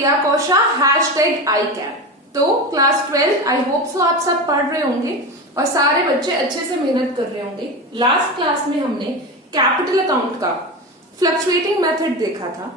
प्रिया कौशा #ICAP। तो class 12 I hope so आप सब पढ़ रहे होंगे और सारे बच्चे अच्छे से मेहनत कर रहे होंगे। लास्ट क्लास में हमने कैपिटल अकाउंट का फ्लक्चुएटिंग मेथड देखा था।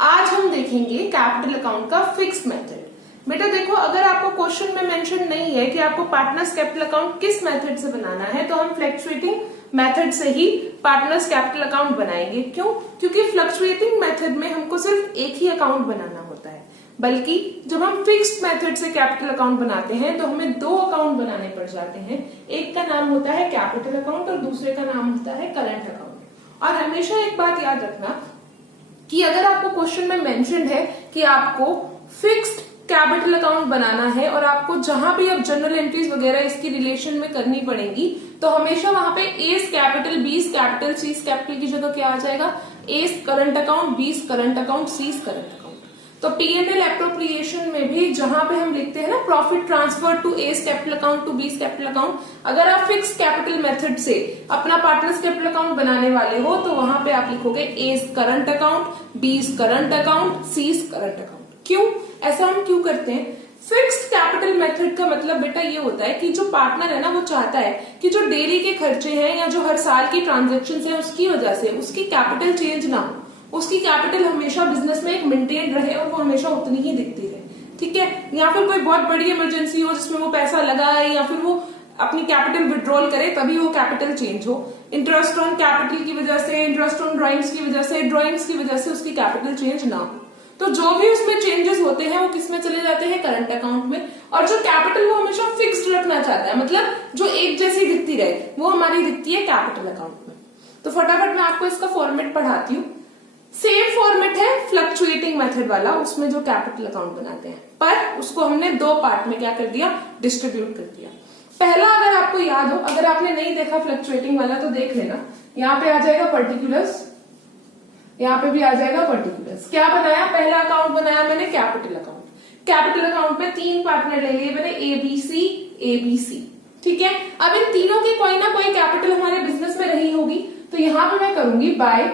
आज हम देखेंगे कैपिटल अकाउंट का फिक्स्ड मेथड। बेटा देखो, अगर आपको क्वेश्चन में मेंशन नहीं है कि आपको पार्टनर्स कैपिटल अकाउंट किस मेथड से बनाना है, तो हम फ्लक्चुएटिंग मेथड से ही पार्टनर्स कैपिटल अकाउंट बनाएंगे। क्यों? क्योंकि फ्लक्चुएटिंग मेथड में हमको सिर्फ एक ही अकाउंट बनाना होता है, बल्कि जब हम फिक्स्ड मेथड से कैपिटल अकाउंट बनाते हैं तो हमें दो अकाउंट बनाने पड़ जाते हैं। एक का नाम होता है कैपिटल अकाउंट और दूसरे का नाम होता है करंट अकाउंट। और हमेशा एक बात याद रखना कि अगर आपको क्वेश्चन में मेंशन है कि आपको फिक्स्ड कैपिटल अकाउंट बनाना है और आपको जहां भी अब जनरल एंट्रीज वगैरह इसकी रिलेशन में करनी पड़ेंगी, तो हमेशा वहां पे एस कैपिटल, बीस कैपिटल, सीस कैपिटल की जगह क्या आ जाएगा? S current account, B's current account, सीस करंट अकाउंट। तो P&L एप्रोप्रिएशन में भी जहां पे हम लिखते हैं ना profit transfer to S capital account to B's capital account, अगर आप फिक्स कैपिटल मेथड से अपना पार्टनर्स कैपिटल अकाउंट बनाने वाले हो तो वहां पे आप लिखोगे S current account, B's current account, सीस करंट अकाउंट। क्यों ऐसा हम क्यों करते हैं? फिक्स्ड कैपिटल मेथड का मतलब बेटा ये होता है कि जो पार्टनर है ना, वो चाहता है कि जो डेली के खर्चे हैं या जो हर साल की ट्रांजेक्शन है उसकी वजह से उसकी कैपिटल चेंज ना हो, उसकी कैपिटल हमेशा बिजनेस में एक मेंटेन रहे और वो हमेशा उतनी ही दिखती रहे। ठीक है? या फिर कोई बहुत बड़ी इमरजेंसी हो जिसमें वो पैसा लगाए या फिर वो अपनी कैपिटल विड्रॉल करे, तभी वो कैपिटल चेंज हो। इंटरेस्ट ऑन कैपिटल की वजह से, इंटरेस्ट ऑन ड्राइंग्स की वजह से, ड्राइंग्स की वजह से उसकी कैपिटल चेंज ना हो। तो जो भी उसमें चेंजेस होते हैं वो किसमें चले जाते हैं? करंट अकाउंट में। और जो कैपिटल वो हमेशा फिक्स्ड रखना चाहता है, मतलब जो एक जैसी दिखती रहे, वो हमारी दिखती है कैपिटल अकाउंट में। तो फटाफट मैं आपको इसका फॉर्मेट पढ़ाती हूँ। सेम फॉर्मेट है फ्लक्चुएटिंग मेथड वाला, उसमें जो कैपिटल अकाउंट बनाते हैं, पर उसको हमने दो पार्ट में क्या कर दिया? डिस्ट्रीब्यूट कर दिया। पहला, अगर आपको याद हो, अगर आपने नहीं देखा फ्लक्चुएटिंग वाला तो देख लेना। यहाँ पे आ जाएगा पर्टिकुलर्स, यहाँ पे भी आ जाएगा पर्टिकुलर्स। क्या बनाया? पहला अकाउंट बनाया मैंने कैपिटल अकाउंट। कैपिटल अकाउंट में तीन पार्टनर ले लिए मैंने, एबीसी एबीसी। ठीक है? अब इन तीनों की कोई ना कोई कैपिटल हमारे बिजनेस में रही होगी, तो यहां पे मैं करूंगी बाय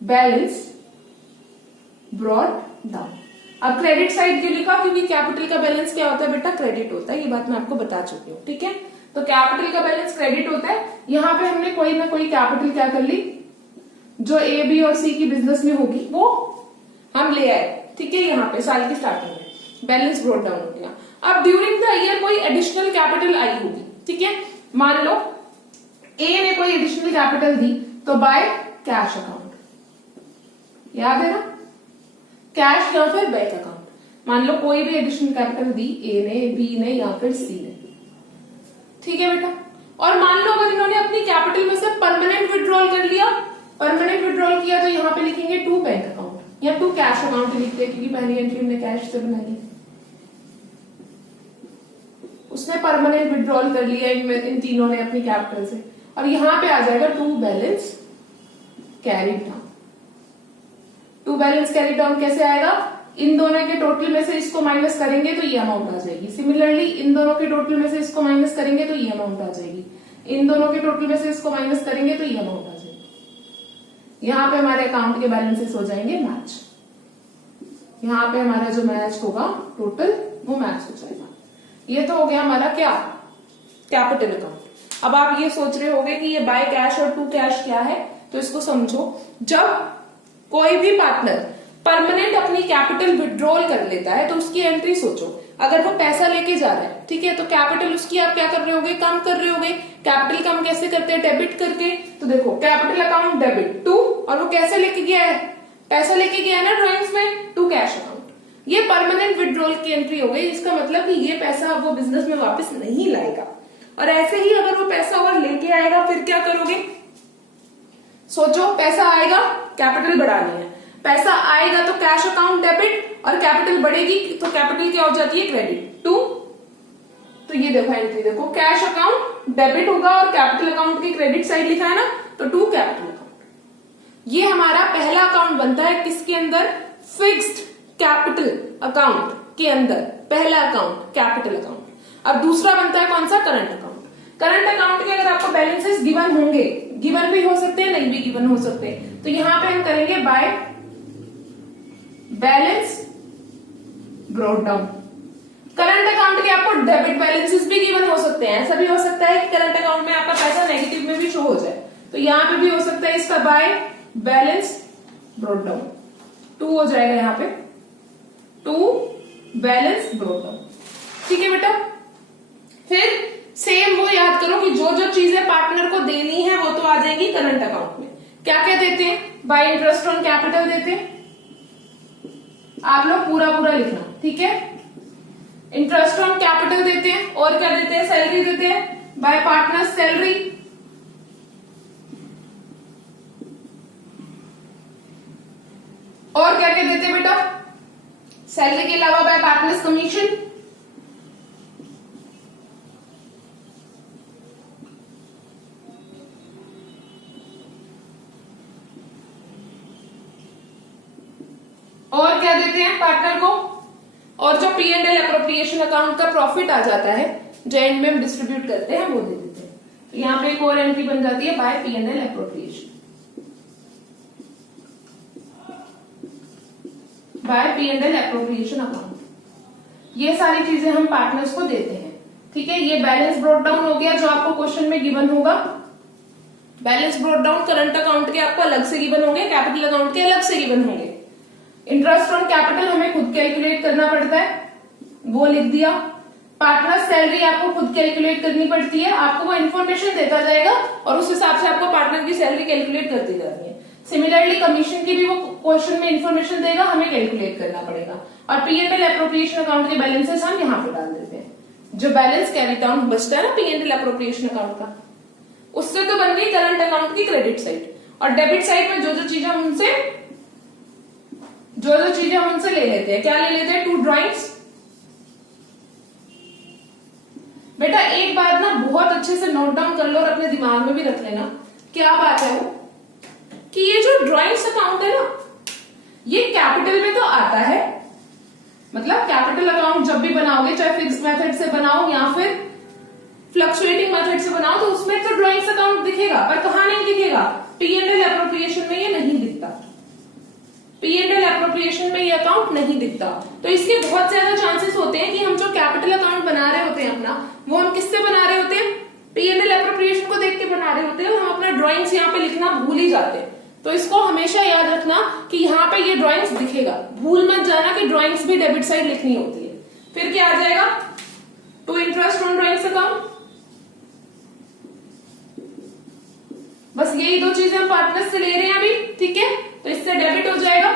बैलेंस ब्रॉट डाउन। अब क्रेडिट साइड क्यों लिखा? क्योंकि कैपिटल का बैलेंस क्या होता है बेटा? क्रेडिट होता है। ये बात मैं आपको बता चुकी हूँ। ठीक है? तो कैपिटल का बैलेंस क्रेडिट होता है। यहां पे हमने कोई ना कोई कैपिटल क्या कर ली, जो ए, बी और सी की बिजनेस में होगी वो हम ले आए। ठीक है? यहाँ पे साल की स्टार्टिंग में बैलेंस ब्रॉट डाउन हो गया। अब ड्यूरिंग द ईयर कोई एडिशनल कैपिटल आई होगी। ठीक है? मान लो ए ने कोई एडिशनल कैपिटल दी, तो बाय कैश अकाउंट। याद है ना? कैश या फिर बैंक अकाउंट। मान लो कोई भी एडिशनल कैपिटल दी ए ने, बी ने या फिर सी ने। ठीक है बेटा? और मान लो अगर इन्होंने अपनी कैपिटल में से परमानेंट विड्रॉल कर लिया, परमानेंट विड्रॉल किया, तो यहां पे लिखेंगे टू बैंक अकाउंट या टू कैश अकाउंट लिखते हैं, क्योंकि पहली एंट्री हमने कैश से बनाई है। उसने परमानेंट विड्रॉल कर लिया इन तीनों ने अपनी कैपिटल से, और यहां पे आ जाएगा to balance carry down. To balance carry down कैसे आएगा? इन दोनों के टोटल में से इसको माइनस करेंगे तो ये अमाउंट आ जाएगी। सिमिलरली इन दोनों के टोटल में से इसको माइनस करेंगे तो ये अमाउंट आ जाएगी। इन दोनों के टोटल में से इसको माइनस करेंगे तो ये अमाउंट आ जाएगी। यहाँ पे हमारे अकाउंट के बैलेंसेस हो जाएंगे मैच। यहाँ पे हमारा जो मैच होगा टोटल, वो मैच हो जाएगा। ये तो हो गया हमारा क्या? Capital account. अब आप ये सोच रहे होंगे कि ये बाय कैश और टू कैश क्या है, तो इसको समझो। जब कोई भी पार्टनर परमानेंट अपनी कैपिटल विड्रॉल कर लेता है तो उसकी एंट्री सोचो। अगर वो पैसा लेके जा रहा है, ठीक है, तो कैपिटल उसकी आप क्या कर रहे होगे? कम कर रहे होगे। कैपिटल कम कैसे करते हैं? डेबिट करके। तो देखो कैपिटल अकाउंट डेबिट टू, और वो कैसे लेके गया है? पैसा लेके गया है ना ड्राइंग्स में, टू कैश अकाउंट। ये परमानेंट विड्रॉल की एंट्री हो गई। इसका मतलब कि ये पैसा वो बिजनेस में वापस नहीं लाएगा। और ऐसे ही अगर वो पैसा और लेके आएगा, फिर क्या करोगे? सोचो, पैसा आएगा, कैपिटल बढ़ानी है, पैसा आएगा तो कैश अकाउंट डेबिट, और कैपिटल बढ़ेगी तो कैपिटल क्या हो जाती है? Credit to. तो ये देखो एंट्री, देखो कैश अकाउंट डेबिट होगा और कैपिटल अकाउंट की क्रेडिट साइड लिखा है ना, तो टू कैपिटल अकाउंट। ये हमारा पहला अकाउंट बनता है किसके अंदर? फिक्स्ड कैपिटल अकाउंट के अंदर पहला अकाउंट कैपिटल अकाउंट। अब दूसरा बनता है कौन सा? Current account. करंट अकाउंट के अगर आपको बैलेंसेस गिवन होंगे, गिवन भी हो सकते हैं, नहीं भी गिवन हो सकते, तो यहां पे हम करेंगे by balance brought down. Current account के आपको डेबिट बैलेंसेस भी गिवन हो सकते हैं। ऐसा भी हो सकता है कि करंट अकाउंट में आपका पैसा नेगेटिव में भी शो हो जाए, तो यहां पे भी हो सकता है इसका बाय बैलेंस ब्रॉट डाउन 2 हो जाएगा, यहां पे 2 बैलेंस ब्रॉट डाउन। ठीक है बेटा, फिर सेम वो याद करो कि जो जो चीजें पार्टनर को देनी है वो तो आ जाएंगी करंट अकाउंट में। क्या क्या देते हैं? बाय इंटरेस्ट ऑन कैपिटल देते हैं, आप लोग पूरा पूरा लिखना, ठीक है। इंटरेस्ट ऑन कैपिटल देते हैं, और क्या देते हैं? सैलरी देते हैं, बाय पार्टनर सैलरी, और क्या क्या देते हैं बेटा? सैलरी के अलावा बाय पार्टनर्स कमीशन, और क्या देते हैं पार्टनर को? और जो P&L अप्रोप्रिएशन अकाउंट का प्रॉफिट आ जाता है जो एंड में हम डिस्ट्रीब्यूट करते हैं वो दे देते हैं। तो यहां पे एक और एंट्री बन जाती है by P&L appropriation, by P&L appropriation account. ये सारी चीजें हम पार्टनर्स को देते हैं, ठीक है। ये बैलेंस ब्रॉट डाउन हो गया जो आपको क्वेश्चन में गिवन होगा। Balance brought down current account के आपको अलग से गिवन होंगे, कैपिटल अकाउंट के अलग से गिवन होंगे। इंटरेस्ट ऑन कैपिटल हमें खुद कैलकुलेट करना पड़ता है, वो लिख दिया। पार्टनर सैलरी आपको खुद कैलकुलेट करनी पड़ती है, आपको वो इन्फॉर्मेशन देता जाएगा और उस हिसाब से आपको पार्टनर की सैलरी कैलकुलेट करती जानी है। सिमिलरली कमीशन की भी वो क्वेश्चन में इन्फॉर्मेशन देगा, हमें कैलकुलेट करना पड़ेगा। और P&L अप्रोप्रिएशन अकाउंट के बैलेंसेस हम यहाँ पे डाल देते हैं। जो बैलेंस कैरी डाउन बचता है ना P&L अप्रोप्रिएशन अकाउंट का, उससे तो बन गई करंट अकाउंट की क्रेडिट साइड। और डेबिट साइड में जो जो चीजें हम उनसे ले लेते हैं, क्या ले लेते हैं? 2 ड्राइंग्स। बेटा एक बात ना बहुत अच्छे से नोट डाउन कर लो और अपने दिमाग में भी रख लेना, क्या बात है वो कि ये जो ड्राइंग्स अकाउंट है ना, ये कैपिटल में तो आता है। मतलब कैपिटल अकाउंट जब भी बनाओगे, चाहे फिक्स मेथड से बनाओ या फिर फ्लक्चुएटिंग मेथड से बनाओ, तो उसमें तो ड्राइंग्स अकाउंट दिखेगा, पर कहां नहीं दिखेगा? P&L अप्रोप्रिएशन में ये नहीं दिखता। P&L अप्रोप्रिएशन में ये अकाउंट नहीं दिखता। तो इसके बहुत ज्यादा चांसेस होते हैं कि हम जो कैपिटल अकाउंट बना रहे होते हैं अपना, वो हम किससे बना रहे होते हैं? P&L अप्रोप्रिएशन को देख के बना रहे होते हैं और हम अपना ड्राइंग्स यहाँ पे लिखना भूल ही जाते हैं। तो इसको हमेशा याद रखना कि यहाँ पे ये ड्राइंग्स दिखेगा, भूल मत जाना कि ड्राइंग्स भी डेबिट साइड लिखनी होती है। फिर क्या आ जाएगा? To interest on drawings account. बस यही 2 चीजें हम पार्टनर से ले रहे हैं अभी, ठीक है। तो इससे डेबिट हो जाएगा।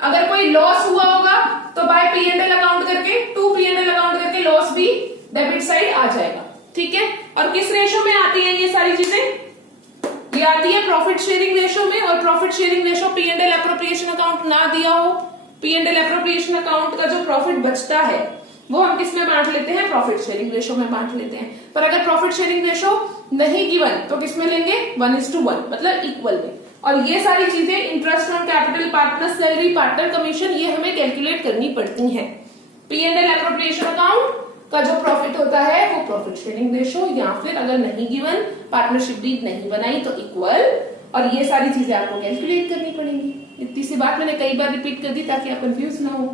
अगर कोई लॉस हुआ होगा तो बाय P&L अकाउंट करके, टू P&L अकाउंट करके लॉस भी डेबिट साइड आ जाएगा, ठीक है। और किस रेशो में आती है ये सारी चीजें? ये आती है प्रॉफिट शेयरिंग रेशो में। और profit sharing ratio P&L appropriation account ना दिया हो, P&L अप्रोप्रिएशन अकाउंट का जो प्रॉफिट बचता है वो हम किस में बांट लेते हैं? प्रॉफिट शेयरिंग रेशो में बांट लेते हैं। पर अगर प्रॉफिट शेयरिंग रेशो नहीं गिवन तो किस में लेंगे? 1:1, मतलब इक्वल में। और ये सारी चीजें interest on capital, partner salary, partner commission, ये हमें कैलकुलेट करनी पड़ती हैं। P&L अप्रोप्रिएशन अकाउंट का जो प्रॉफिट होता है वो प्रॉफिट शेयरिंग रेशो, या फिर अगर नहीं गिवन, पार्टनरशिप डीड नहीं बनाई तो इक्वल। और ये सारी चीजें आपको कैलकुलेट करनी पड़ेंगी। इतनी सी बात मैंने कई बार रिपीट कर दी ताकि आप कंफ्यूज ना हो,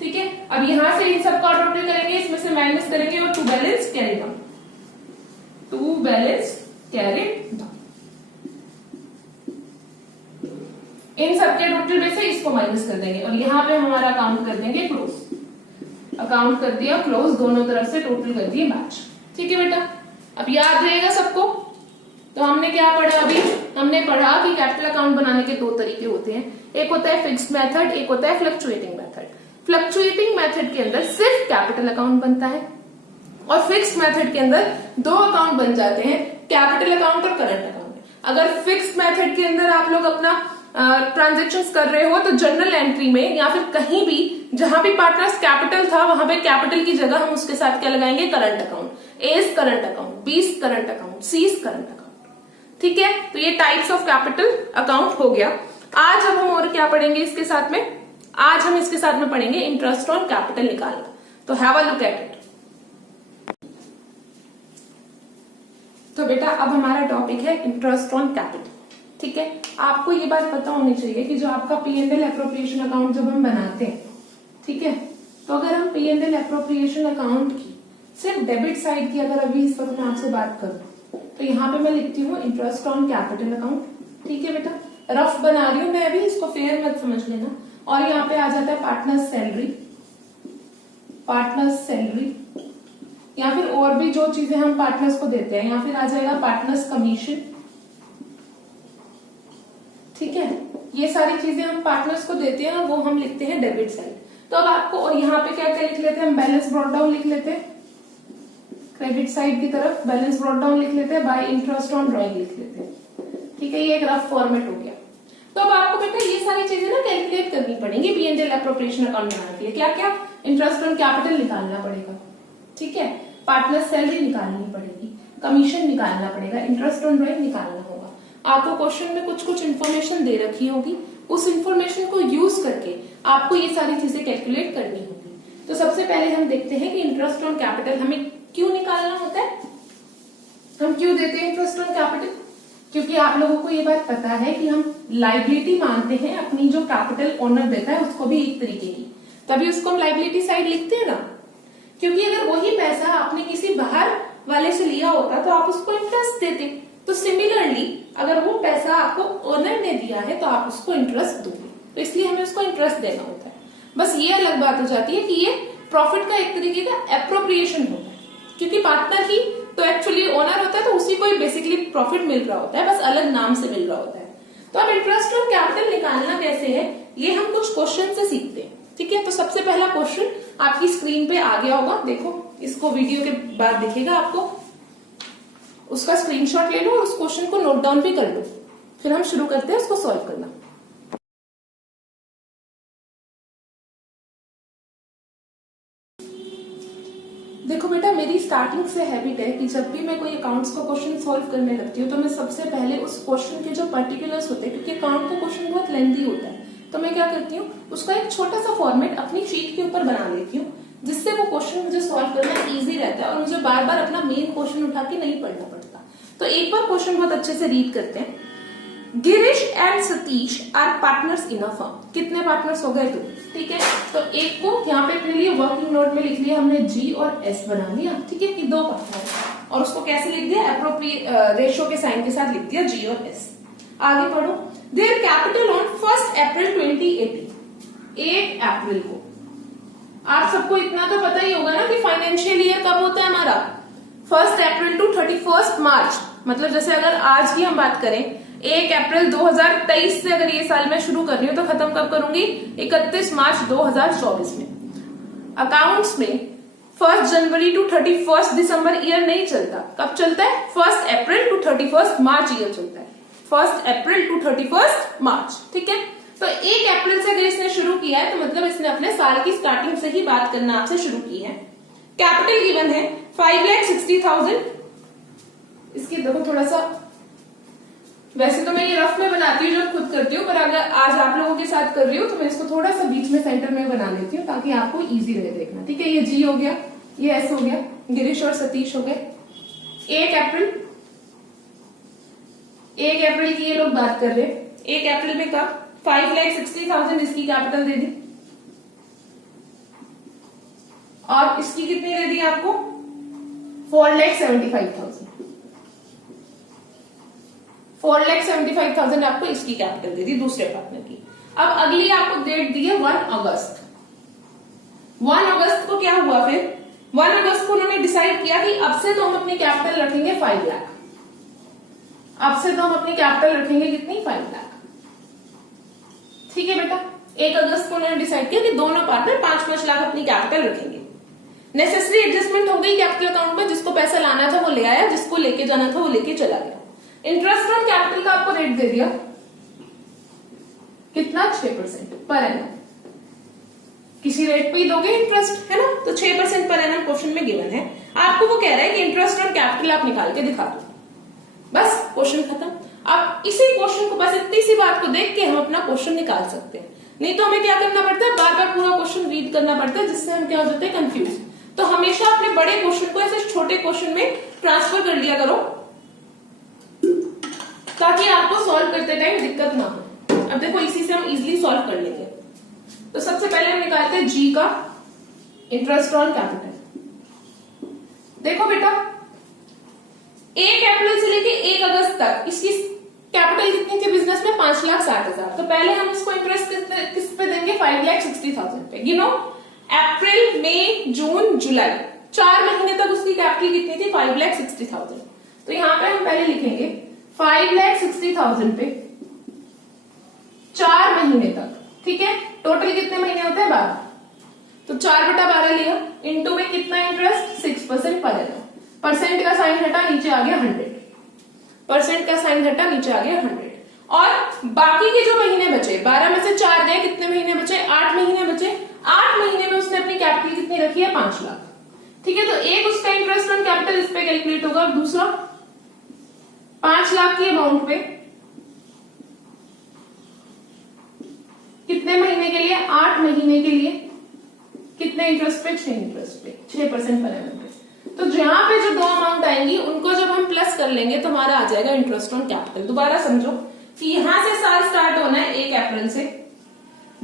ठीक है। अब यहां से इन सबका टोटल करेंगे, इसमें से माइनस करेंगे और 2 balance carry down, 2 balance carry down. इन सबके टोटल में से इसको माइनस कर देंगे और यहाँ पे हमारा अकाउंट कर देंगे क्लोज। अकाउंट कर दिया क्लोज, दोनों तरफ से टोटल कर दिए मैच, ठीक है बेटा। अब याद रहेगा सबको। तो हमने क्या पढ़ा अभी? हमने पढ़ा कि कैपिटल अकाउंट बनाने के 2 तरीके होते हैं, एक होता है फिक्स्ड मेथड, एक होता है फ्लक्चुएटिंग मेथड। फ्लक्चुएटिंग मेथड के अंदर सिर्फ कैपिटल अकाउंट बनता है और फिक्स्ड मेथड के अंदर 2 अकाउंट बन जाते हैं, कैपिटल अकाउंट और करंट अकाउंट। अगर फिक्स्ड मेथड के अंदर आप लोग अपना ट्रांजेक्शंस कर रहे हो तो जनरल एंट्री में या फिर कहीं भी जहां भी पार्टनर्स कैपिटल था वहां पे कैपिटल की जगह हम उसके साथ क्या लगाएंगे? Current account. A's current account, B's current account, C's current account, ठीक है। तो ये टाइप्स ऑफ कैपिटल अकाउंट हो गया। आज अब हम और क्या पढ़ेंगे इसके साथ में? आज हम इसके साथ में पढ़ेंगे इंटरेस्ट ऑन कैपिटल निकालना। तो have a look at it. तो बेटा अब हमारा टॉपिक है इंटरेस्ट ऑन कैपिटल, ठीक है, आपको ये बात पता होनी चाहिए कि जो आपका P&L एप्रोप्रिएशन अकाउंट जब हम बनाते हैं, ठीक है, तो अगर हम P&L एप्रोप्रिएशन अकाउंट की सिर्फ डेबिट साइड की अगर अभी इस वक्त मैं आपसे बात करूं तो यहाँ पे मैं लिखती हूँ इंटरेस्ट ऑन कैपिटल अकाउंट। ठीक है बेटा, रफ बना रही हूं मैं अभी, इसको फेयर मत समझ लेना। और यहाँ पे आ जाता है पार्टनर्स सैलरी, पार्टनर्स सैलरी, या फिर और भी जो चीजें हम पार्टनर्स को देते हैं, या फिर आ जाएगा पार्टनर्स कमीशन। ठीक है, ये सारी चीजें हम पार्टनर्स को देते हैं, वो हम लिखते हैं डेबिट साइड। तो अब आपको, और यहाँ पे क्या क्या लिख लेते हैं हम, बैलेंस ब्रॉट डाउन लिख लेते हैं, क्रेडिट साइड की तरफ बैलेंस ब्रॉट डाउन लिख लेते हैं, बाय इंटरेस्ट ऑन ड्रॉइंग लिख लेते हैं। ठीक है, ये एक रफ फॉर्मेट हो गया। तो अब आपको बेटा ये सारी चीजें ना कैलकुलेट करनी पड़ेंगी P&L एप्रोप्रिएशन अकाउंट बनाने के लिए। क्या क्या, इंटरेस्ट ऑन कैपिटल निकालना पड़ेगा, ठीक है, पार्टनर सैलरी निकालनी पड़ेगी, कमीशन निकालना पड़ेगा, इंटरेस्ट ऑन ड्रॉइंग निकालना होगा। आपको क्वेश्चन में कुछ कुछ इन्फॉर्मेशन दे रखी होगी, उस इन्फॉर्मेशन को यूज करके आपको ये सारी चीजें कैलकुलेट करनी होगी। तो सबसे पहले हम देखते हैं कि इंटरेस्ट ऑन कैपिटल हमें क्यों निकालना होता है, हम क्यों देते हैं इंटरेस्ट ऑन कैपिटल। क्योंकि आप लोगों को ये बात पता है कि हम लाइबिलिटी मानते हैं अपनी, जो कैपिटल ओनर देता है उसको भी एक तरीके की, तभी उसको हम लाइबिलिटी साइड लिखते हैं ना। क्योंकि अगर वही पैसा आपने किसी बाहर वाले से लिया होता तो आप उसको इंटरेस्ट देते, तो सिमिलरली अगर वो पैसा आपको ओनर ने दिया है तो आप उसको इंटरेस्ट दोगे, तो इसलिए हमें उसको इंटरेस्ट देना होता है। बस ये अलग बात हो जाती है कि ये प्रॉफिट का एक तरीके का एप्रोप्रिएशन होता है, क्योंकि पार्टनर ही तो एक्चुअली ओनर होता है, तो उसी को ही बेसिकली प्रॉफिट मिल रहा होता है, बस अलग नाम से मिल रहा होता है। तो अब इंटरेस्ट ऑन कैपिटल निकालना कैसे है, ये हम कुछ क्वेश्चन से सीखते हैं। ठीक है, तो सबसे पहला क्वेश्चन आपकी स्क्रीन पे आ गया होगा, देखो इसको वीडियो के बाद दिखेगा आपको, उसका स्क्रीनशॉट ले लो और उस क्वेश्चन को नोट डाउन भी कर लो, फिर हम शुरू करते हैं उसको सॉल्व करना। देखो बेटा, मेरी स्टार्टिंग से हैबिट है कि जब भी मैं कोई अकाउंट्स का क्वेश्चन सॉल्व करने लगती हूँ तो मैं सबसे पहले उस क्वेश्चन के जो पर्टिकुलर्स होते हैं, क्योंकि अकाउंट का क्वेश्चन बहुत लेंथी होता है, तो मैं क्या करती हूँ उसका एक छोटा सा फॉर्मेट अपनी शीट के ऊपर बना लेती हूँ, जिससे वो क्वेश्चन मुझे सॉल्व करना इजी रहता है और मुझे बार बार अपना मेन क्वेश्चन उठा के नहीं पढ़ना पड़ता। तो एक बार क्वेश्चन बहुत अच्छे से रीड करते हैं। Girish and Satish are partners in a firm. कितने पार्टनर्स हो गए तुम, ठीक है, तो एक को यहाँ पे अपने लिए वर्किंग नोट में लिख लिया हमने, जी और एस बना लिया, ठीक है, कि दो पार्टनर, और उसको कैसे लिख दिया, एप्रोप्रिएट रेशो के साइन के साथ लिख दिया जी और एस। आगे पढ़ो, देयर कैपिटल ऑन 1 अप्रैल 2018, 1 अप्रैल को। आप सबको इतना तो पता ही होगा ना कि फाइनेंशियल ईयर कब होता है हमारा, 1 अप्रैल टू 31 मार्च। मतलब जैसे अगर आज की हम बात करें 1 अप्रैल 2023 से अगर ये साल मैं शुरू कर रही हूँ तो खत्म कब करूंगी, 31 मार्च 2024 में। अकाउंट्स में 1 जनवरी टू 31 दिसंबर ईयर नहीं चलता, कब चलता है, 1 अप्रैल टू 31 मार्च ईयर चलता है, 1 अप्रैल टू 31 मार्च, ठीक है। तो 1 अप्रैल से अगर इसने शुरू किया है तो मतलब इसने अपने साल की स्टार्टिंग से ही बात करना आपसे शुरू की है। कैपिटल गिवन है 5,60,000। इसकी देखो थोड़ा सा, वैसे तो मैं ये रफ में बनाती हूँ जब खुद करती हूँ, पर अगर आज आप लोगों के साथ कर रही हूँ तो मैं इसको थोड़ा सा बीच में सेंटर में बना लेती हूँ ताकि आपको इजी रहे देखना। ठीक है, ये जी हो गया, ये एस हो गया, गिरीश और सतीश हो गए। 1 अप्रैल की ये लोग बात कर रहे हैं। 1 अप्रैल में कब, 5,60,000 इसकी कैपिटल दे दी, और इसकी कितनी दे दी आपको, 4,75,000। 4,75,000 आपको इसकी कैपिटल दे दी दूसरे पार्टनर की। अब अगली आपको डेट दी है 1 अगस्त। 1 अगस्त को क्या हुआ, फिर 1 अगस्त को उन्होंने डिसाइड किया कि अब से तो हम अपनी कैपिटल रखेंगे 5 लाख। अब से तो हम अपनी कैपिटल रखेंगे कितनी, 5 लाख। ठीक है बेटा, 1 अगस्त को उन्होंने डिसाइड किया कि दोनों पार्टनर 5-5 लाख अपनी कैपिटल रखेंगे। नेसेसरी एडजस्टमेंट हो गई कैपिटल अकाउंट में, जिसको पैसा लाना था वो ले आया, जिसको लेके जाना था वो लेके चला गया। इंटरेस्ट ऑन कैपिटल का आपको रेट दे दिया कितना, 6% पर एनम। किसी रेट पे ही दोगे इंटरेस्ट, है ना, तो 6% पर एनम क्वेश्चन में गिवन है। आपको वो कह रहा है कि इंटरेस्ट ऑन कैपिटल आप निकाल के दिखा दो, बस क्वेश्चन खत्म। अब इसी क्वेश्चन को, बस इतनी सी बात को देख के हम अपना क्वेश्चन निकाल सकते हैं, नहीं तो हमें क्या करना पड़ता है, बार बार पूरा क्वेश्चन रीड करना पड़ता है, जिससे हम क्या हो जाते हैं, कंफ्यूज। तो हमेशा अपने बड़े क्वेश्चन को ऐसे छोटे क्वेश्चन में ट्रांसफर कर लिया करो, ताकि आपको सॉल्व करते टाइम दिक्कत ना हो। अब देखो इसी से हम इजीली सॉल्व कर लेंगे। तो सबसे पहले हम निकालते हैं जी का इंटरेस्ट ऑन कैपिटल। देखो बेटा 1 अप्रैल से लेके 1 अगस्त तक इसकी कैपिटल कितनी थी बिजनेस में? 5,60,000। तो पहले हम इसको इंटरेस्ट किस पे देंगे? 5,60,000 पे। गिनो, अप्रैल, मई, जून, जुलाई, 4 महीने तक उसकी कैपिटल कितनी थी? 5,60,000। तो यहां पे हम पहले लिखेंगे 5,60,000 पे 4 महीने तक। ठीक है, टोटल कितने महीने होते हैं? 12। तो 4/12 लिया, इनटू में कितना इंटरेस्ट? 6% per annum. परसेंट का साइन हटा, नीचे आ गया 100। परसेंट का साइन हटा, नीचे आ गया 100। और बाकी के जो महीने बचे, 12 में से 4 गए, कितने महीने बचे? 8 महीने बचे। 8 महीने में उसने अपनी कैपिटल कितनी रखी है? 5 लाख। ठीक है, तो एक उसका इंटरेस्ट ऑन कैपिटल इस पे कैलकुलेट होगा। दूसरा 5 लाख की अमाउंट पे कितने महीने के लिए? 8 महीने के लिए। कितने इंटरेस्ट पे? 6 इंटरेस्ट पे, 6% पर एनम पे। तो जहां पे जो दो अमाउंट आएंगी उनको जब हम प्लस कर लेंगे तो हमारा आ जाएगा इंटरेस्ट ऑन कैपिटल। दोबारा समझो कि यहां से साल स्टार्ट होना है 1 अप्रैल से,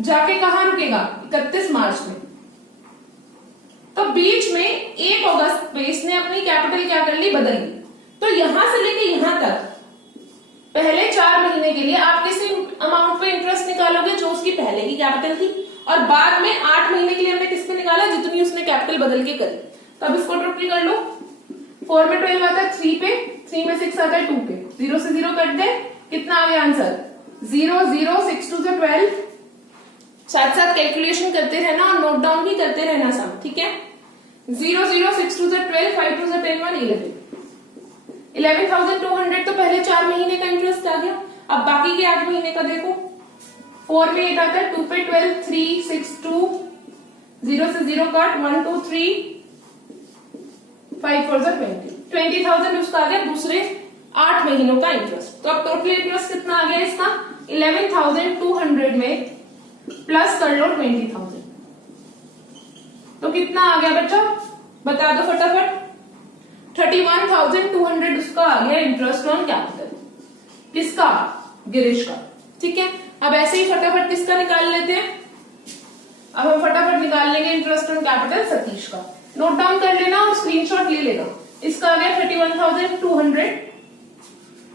जाके कहां रुकेगा? 31 मार्च में। तो बीच में 1 अगस्त पे इसने अपनी कैपिटल क्या कर ली? बदल ली। तो यहां से लेके यहां तक पहले 4 महीने के लिए आप किसी अमाउंट पे इंटरेस्ट निकालोगे जो उसकी पहले की कैपिटल थी, और बाद में 8 महीने के लिए हमने किस पे निकाला? जितनी उसने कैपिटल बदल के करी। तो अब इसको ट्रिपल कर लो। 4 में 12 आता है 3 पे, 3 में 6 आता है 2 पे। 0 से 0 कट दे, कितना आ गया आंसर? 0 0 6 2 से 12। साथ साथ कैलकुलेशन करते रहना और नोट डाउन भी करते रहना सब। ठीक है, 0 0 6 2 से 12, 5 2 से 10 1 11। 11,200 तो पहले 4 महीने का इंटरेस्ट आ गया। अब बाकी के 8 महीने का देखो। 4 में 8 आता है, 2 पे 12, 3 6 2, 0 से 0 कट, 1 2 3, 5 4 से 20। 20,000 उसका आ गया दूसरे 8 महीनों का इंटरेस्ट। तो अब टोटल इंटरेस्ट कितना आ गया इसका? 11,200 में प्लस कर लो 20,000। तो कितना आ गया बच्चा? बता दो फटाफट। 31,200 उसका आ गया इंटरेस्ट ऑन कैपिटल। किसका? गिरीश का। ठीक है, अब ऐसे ही फटाफट किसका निकाल लेते हैं? अब हम फटाफट निकाल लेंगे इंटरेस्ट ऑन कैपिटल सतीश का। नोट डाउन कर लेना और स्क्रीनशॉट ले लेना। इसका आ गया 31,200।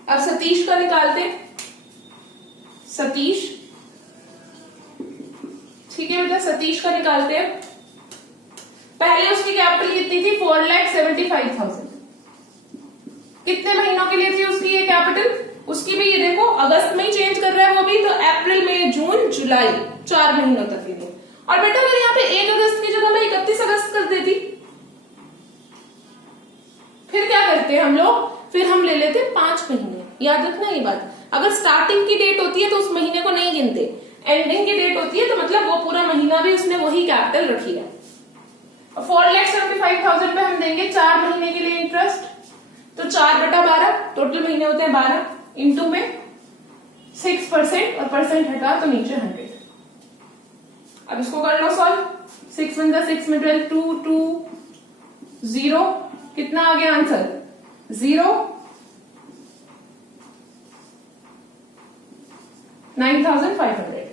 अब सतीश का निकालते। सतीश, ठीक है बेटा, सतीश का निकालते हैं। पहले उसकी कैपिटल कितनी थी? 4,75,000। कितने महीनों के लिए थी उसकी ये कैपिटल? उसकी भी ये देखो अगस्त में ही चेंज कर रहा है वो भी, तो अप्रैल, मई, जून, जुलाई, 4 महीनों तक ये। और बेटा अगर यहाँ पे 1 अगस्त की जगह मैं 31 अगस्त कर देती, फिर क्या करते हैं हम लोग? फिर हम ले लेते 5 महीने। याद रखना ये बात, अगर स्टार्टिंग की डेट होती है तो उस महीने को नहीं गिनते, एंडिंग की डेट होती है तो मतलब वो पूरा महीना भी उसने वही कैपिटल रखी है। 4,75,000 पे हम देंगे 4 महीने के लिए इंटरेस्ट। तो 4/12 टोटल महीने होते हैं 12, इंटू में 6% और परसेंट हटा तो नीचे 100। अब इसको कर लो सॉल्व। 6 1 6 में 12, 2 2 0, कितना आ गया आंसर? 0 9,500।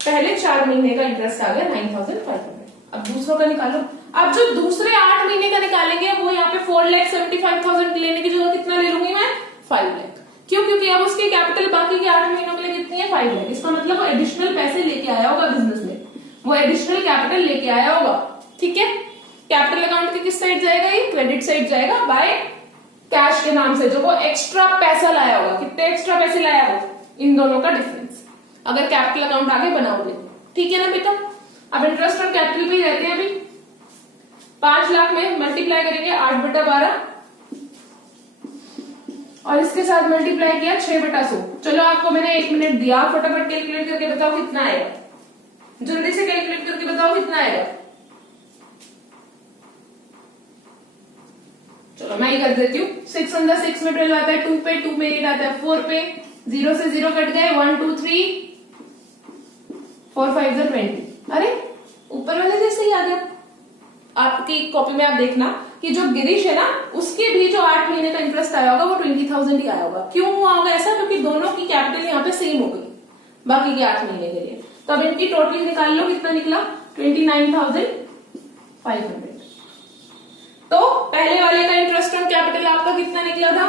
पहले 4 महीने का इंटरेस्ट आ गया 9,500। अब दूसरों का निकालो। अब जो दूसरे 8 महीने का निकालेंगे वो यहाँ पे 4,75,000 लेने की जगह कितना ले लूंगी मैं? 5 लाख। क्यों? क्योंकि अब उसकी कैपिटल बाकी के 8 महीनों के लिए कितनी है? 5 लाख। इसका मतलब वो एडिशनल पैसे लेके आया होगा बिजनेस में, वो एडिशनल कैपिटल लेके आया होगा। ठीक है, कैपिटल अकाउंट की किस साइड जाएगा? ये क्रेडिट साइड जाएगा बाय कैश के नाम से, जो वो एक्स्ट्रा पैसा लाया होगा। कितने एक्स्ट्रा पैसे लाया होगा? इन दोनों का डिफरेंस अगर कैपिटल अकाउंट आगे बनाओगे। ठीक है ना बेटा? अब इंटरेस्ट ऑन कैपिटल पे रहते हैं अभी। 5 लाख में मल्टीप्लाई करेंगे 8/12 और इसके साथ मल्टीप्लाई किया 6/100। चलो आपको मैंने 1 मिनट दिया, फटाफट कैलकुलेट करके बताओ कितना आएगा। जल्दी से कैलकुलेट करके बताओ कितना आएगा। चलो मैं ही कर देती हूँ। 6 1 6 में 12 आता है, 2 पे 2 में 8 आता है, 4 पे 0 से 0 कट गए, 1 2 3 4 5 20। अरे ऊपर वाले जैसे ही आ गया। आपकी कॉपी में आप देखना कि जो गिरीश है ना, उसके भी जो 8 महीने का इंटरेस्ट आया होगा वो 20,000 ही आया होगा। क्यों हुआ होगा ऐसा? क्योंकि दोनों की कैपिटल यहाँ पे सेम हो गई बाकी के 8 महीने के लिए। तो अब इनकी टोटल निकाल लो, कितना निकला? 29,500। तो पहले वाले का इंटरेस्ट ऑन कैपिटल आपका कितना निकला था?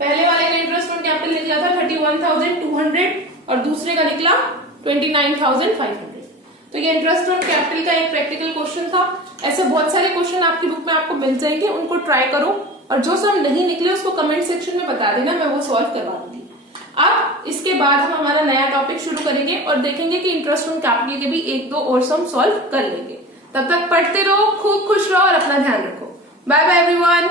पहले वाले का इंटरेस्ट ऑन कैपिटल निकला था 31,200 और दूसरे का निकला 29,500। तो ये इंटरेस्ट ऑन कैपिटल का एक प्रैक्टिकल क्वेश्चन था। ऐसे बहुत सारे क्वेश्चन आपकी बुक में आपको मिल जाएंगे, उनको ट्राई करो और जो सब नहीं निकले उसको कमेंट सेक्शन में बता देना, मैं वो सॉल्व करवा दूंगी। अब इसके बाद हम हमारा नया टॉपिक शुरू करेंगे और देखेंगे कि इंटरेस्ट ऑन कैपिटल के भी 1-2 और सम सॉल्व कर लेंगे। तब तक पढ़ते रहो, खूब खुश रहो और अपना ध्यान रखो। Bye bye everyone.